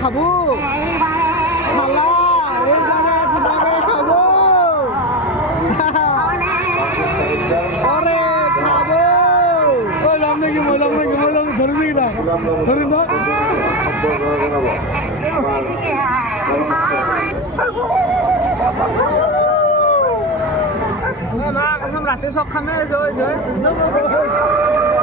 খাবো খালা খাবো আরে খাবো ওই লাম নাকি ধরে দিই না ধরে না মা কসম রাতে সব খামে